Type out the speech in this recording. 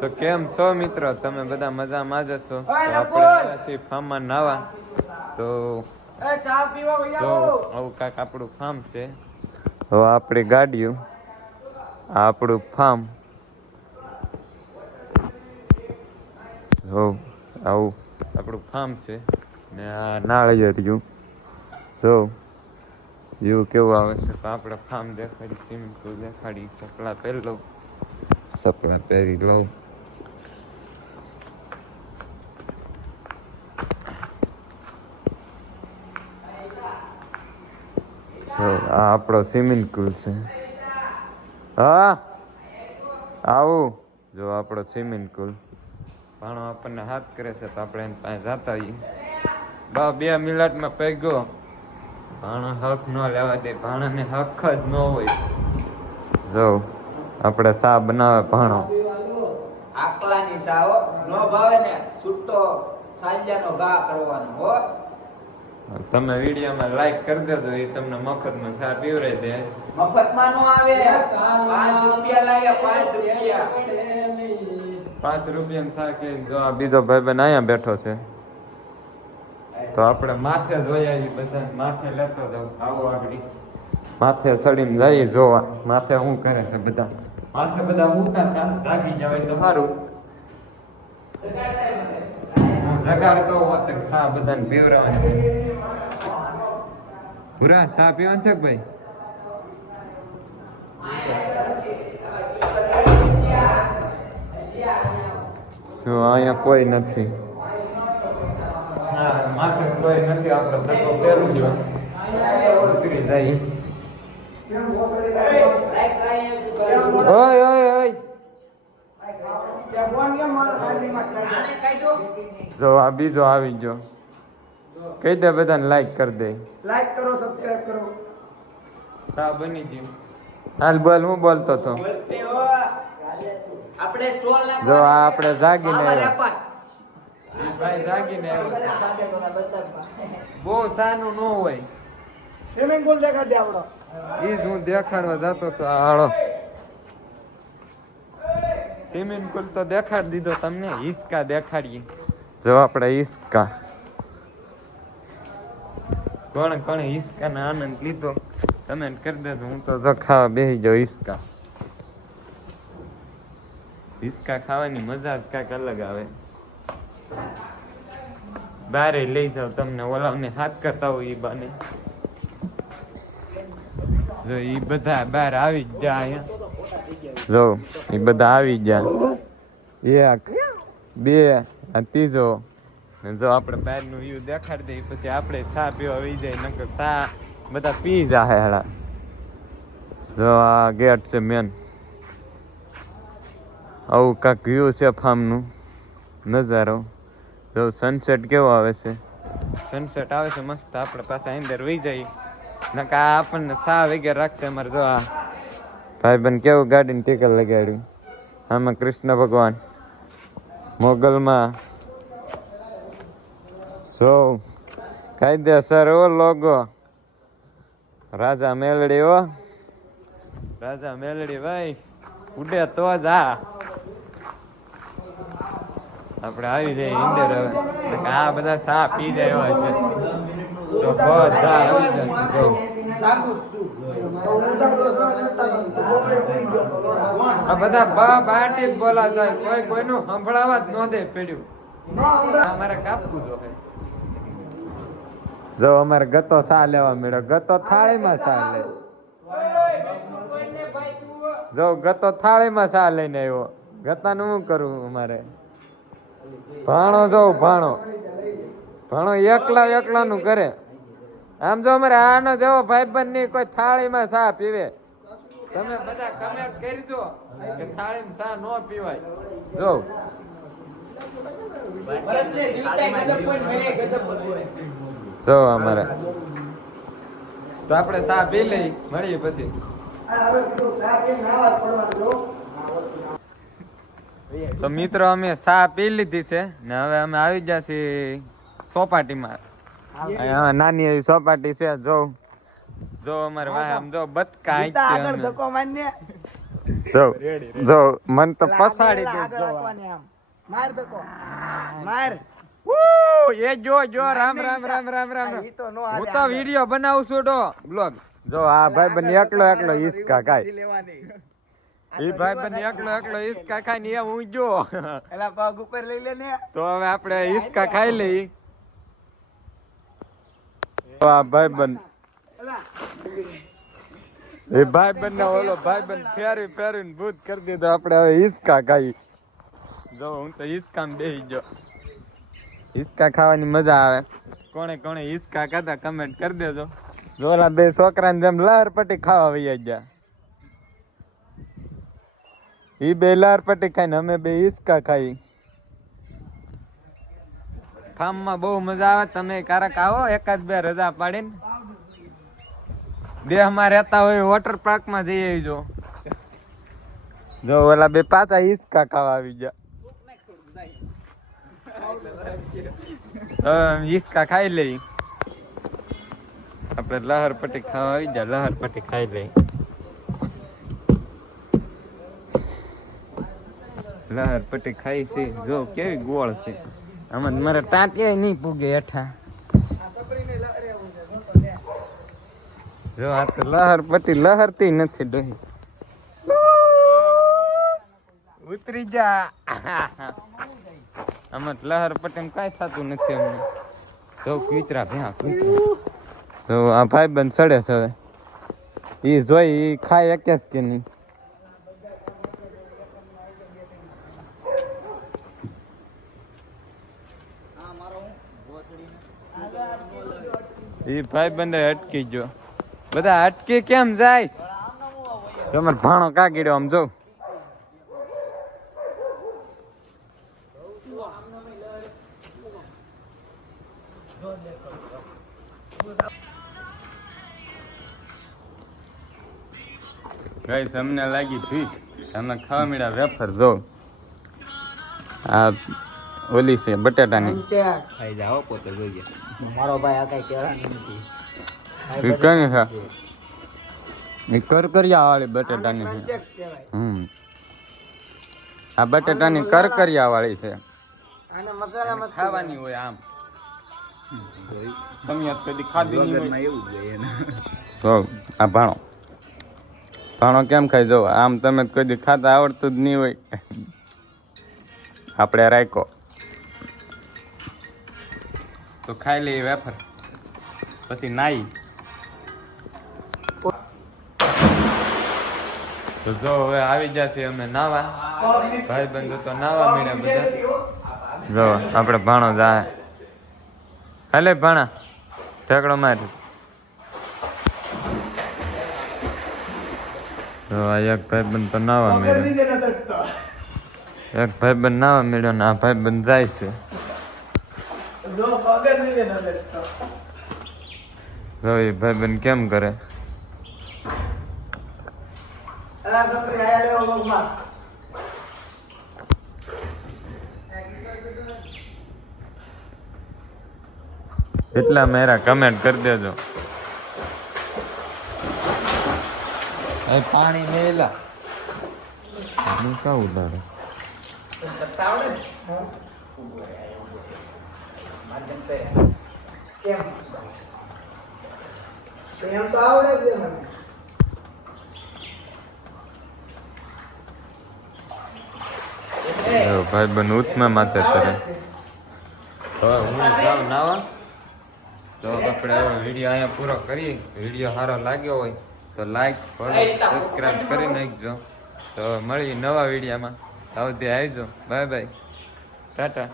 તો કેમ છો મિત્રો? તમે બધા મજામાં જ છો? તો આપણે આવ્યા છીએ ફાર્મમાં નાવા. તો આવું કાંઈક આપણું ફાર્મ છે. હવે આપણી ગાડીઓ, આ આપણું ફાર્મ. આવું આપણું ફાર્મ છે ને આ નાળિયેરિયું જો એવું કેવું આવે છે. તો આપણે ફાર્મ દેખાડી, સ્વિમિંગ પુલ દેખાડી, ચપલા પહેરી લઉં, ચપલા પહેરી લઉં. આ આપણો સ્વિમિંગ પુલ છે. હા આવું જો આપણો સ્વિમિંગ પુલ. ભાણો આપણને હાથ કરે છે તો આપણે એની પાસે જતા આવીએ. 2 મિનિટમાં પગ્યો. ભાણો હક ન લેવા દે, ભાણાને હક જ ન હોય. જો આપણે સા બનાવે ભાણો. આકલાની સાવો નો ભાવે ને છૂટો સાલ્યાનો ઘા કરવાનો હો. તમે વિડીયોમાં લાઈક કરી દેજો, એ તમને મફતમાં ચા પીવરાઈ દે. મફતમાં નો આવે, 5 રૂપિયા લાગે, 5 રૂપિયા. 5 રૂપિયાની ચા કે જો આ બીજો ભાઈબંધ અહીંયા બેઠો છે. તો આપણે માથે જોયા બધા, માથે લેતો જાવ. આવો આગળ માથે ચડીને જઈએ જોવા માથે શું કરે છે બધા. માથે બધા ઉતારતા જાગી જવાય તો સારું. જગાડતો હોત સા બધાને પીવરાવાનું છે. પૂરા સા પીવાનું છે કે ભાઈ? જો અહીંયા કોઈ નથી. હા માથે કોઈ નથી. આપણે ધક્કો પહેરું જો ઉતરી જાય. ઓય ઓય ઓય જો આ બીજો આવી ગયો. કહી દે બધાને લાઈક કરી દે. લાઈક કરો, સબસ્ક્રાઇબ કરો. સા બની ગયું. હાલ બોલ, હું બોલતો હતો. આપણે સ્ટોલ નાખવાનો. જો આ આપણે જાગીને આવ્યા. ભાઈ જાગીને આવ્યા. બહુ સાનું ન હોય. સ્વિમિંગ પુલ દેખાડ દે આપણો. એ જ હું દેખાડવા જતો તો. હાલો સ્વિમિંગ પુલ તો દેખાડી દીધો તમને. હિસકા દેખાડીએ. જો આપણે હિસકા કોણ હિસકાનો આનંદ લીધો તમે કરી દેજો. હું તો જો ખાવા બેસી જાઉં હિસકા. હિસકા ખાવાની મજા જ કાંઈક અલગ આવે. બારે લઈ જાવ તમને, ઓલાને હાથ કરતા હોય એ બાને. જો એ બધા બહાર આવી જ ગયા અહીંયા. જો એ બધા આવી ગયા. 1 2 આ ત્રીજો. જો આપણે બહારનું વ્યૂ દેખાડી દઈએ પછી આપણે ચા પીવા આવી જાય. નકર ચા બધા પી જાહે હેડા. જો આ ગેટ છે મેન. આવું કાંક વ્યૂ છે ફાર્મનું નજારો. જો સનસેટ કેવો આવે છે. સનસેટ આવે છે મસ્ત. આપણે પાછા અંદર વહી જઈએ. નકા આપણને સા વગેરે રાખશે. અમારે જો આ ભાઈબંધ કેવું ગાડીને ટીકર લગાડ્યું. આમાં કૃષ્ણ ભગવાન મોગલમાં. જો કાયદેસર ઓ લોગો. રાજા મેલડી હો, રાજા મેલડી ભાઈ. ઉડે તો જ આપણે આવી જઈએ અંદર. આ બધા ચા પી જાય એવા છે તો બધા આવી જશે. આ બધા બાટી જ બોલાતા હોય. કોઈનું સંભળાવા જ ન દે પડ્યું. અમારે કાપવું જોઈએ. જો અમારે ગતો સા લેવા મળ્યો. ગતો થાળીમાં સા લે. જો ગતો થાળીમાં સા લઈને આવ્યો. ગતાનું શું કરવું અમારે? ભાણો જો ભાણો એકલાનું કરે. આમ જો અમારે આનો જેવો ભાઈબંધ ની કોઈ થાળીમાં સા પીવે. તમે બધા કમેન્ટ કરજો કે થાળીમાં સા ન પીવાય. જો જો અમારે તો આપણે ચા પી લઈ, મળીએ પછી. તો મિત્રો અમે ચા પી લીધી છે ને હવે અમે આવી ગયા છીએ સોપાટીમાં. નાની એવી સોપાટી છે. જો અમારે આમ જો બતકા જો જો મન તો પસાડી દે આગળ રાખવાની આમ. માર ધક્કો. માર. એ જો રામ રામ રામ રામ રામ ઈ તો નો હું હાલે તો આગળ. વિડિયો બનાવું છું તો બ્લોગ જો આ ભાઈ બન એકલો ઈસકા ખાય લેવાની. ઈ ભાઈ બન એકલો ઈસકા ખાય ને એ હું જો એલા પગ ઉપર લઈ લે ને. તો હવે આપણે ઈસકા ખાઈ લઈ તો આ ભાઈ બન એલા. એ ભાઈ બન ને ઓલો ભાઈ બન ફેરીને ભૂત કરી દીધો આપણે હવે ઈસકા ખાઈ જો હું તો ઈસકામાં બેસી ગયો ઈસકા ખાવાની મજા આવે કોણે ઈસકા ખાધા કમેન્ટ કરી દેજો જો ઓલા બે છોકરાને જેમ લહરપટ્ટી ખાવા વૈયા ગયા ઈ બે લહરપટ્ટી ખાઈને અમે બે ઈસકા ખાઈ ફાર્મમાં બહુ મજા આવે તમે ક્યારેક આવો એકાદ બે રજા પાડીને દેહમાં રહેતા હોય વોટર પાર્ક માં જઈ આવજો જો ઓલા બે પાછા ઈસકા ખાવા આવી ગયા ઈસકા ખાઈ લઈ આપણે લહરપટ્ટી ખાવા આવી ગયા લહરપટ્ટી ખાઈ લઈ લહરપટ્ટી ખાઈ છે જો કેવી ગોળ છે આમાં મારે ટાંટિયા નહીં પૂગે હેઠા જો આ તો લહરપટ્ટી લહરતી નથી ડોહી ઉતરી જા આમાં લહરપટ્ટી કઈ થતું નથી અમને જો કૂતરા ભ્યા કૂતરા તો આ ભાઈ બંધ સડે છે હવે ઈ જોઈ ઈ ખાય એક કે નહીં ઈ ભાઈ બંધ અટકી ગયો બધા અટકી કેમ જાય તમારે ભાણો કા ગીડ્યો આમ જો ગાઈસ અમને લાગી ભીખ અમે ખાવા મળ્યા વેફર જો આ ઓલી છે બટાટાની ખાઈ જાઓ પોતે જોઈએ મારો ભાઈ આ કઈ કહેવાનું નથી ઈ કઈ છે ઈ કરકરિયા વાળી બટાટાની છે ચેક કહેવાય. આ બટાટાની કરકરિયા વાળી છે આને મસાલા મત ખાવાની હોય આમ તમે આજ કદી ખાધી નહીં હોય એવું જ જોઈએ ને તો આ ભાણો કેમ ખાઈ જો આમ તમે કદી ખાતા આવડતું જ નહીં હોય આપણે રાખ્યો તો ખાઈ લઈએ વેફર પછી નાઈ તો જો હવે આવી જશે અમે નાવા ભાઈ બંધુ તો નાવા મળ્યા બધા જો આપણે ભાણો જાય હાલે ભાણા ઠેકડો મારી તો આ એક ભાઈ બંધ તો નાવા મળ્યો એક ભાઈ બંધ નાવા મળ્યો ને આ ભાઈ બંધ જાય છે જો પગર નહીં ને બેઠો. જો એ ભાઈ બંધ કેમ કરે એલા છોકરી આયા લેવો લોગમાં. એટલા મેરા કમેન્ટ કરી દેજો પાણી મેલા પાણી કા ઉડાડે કેમ? એમ તો આવડે છે મને. ભાઈ બન ઉત્તમાં માથે કરે હવે હું જાઉં નાવા તો આપણે હવે વિડીયો અહીંયા પૂરો કરીએ વિડીયો સારો લાગ્યો હોય તો લાઈક ફોલો સબસ્ક્રાઈબ કરી નાખજો તો મળીએ નવા વિડીયોમાં આવતી આવજો બાય બાય ટાટા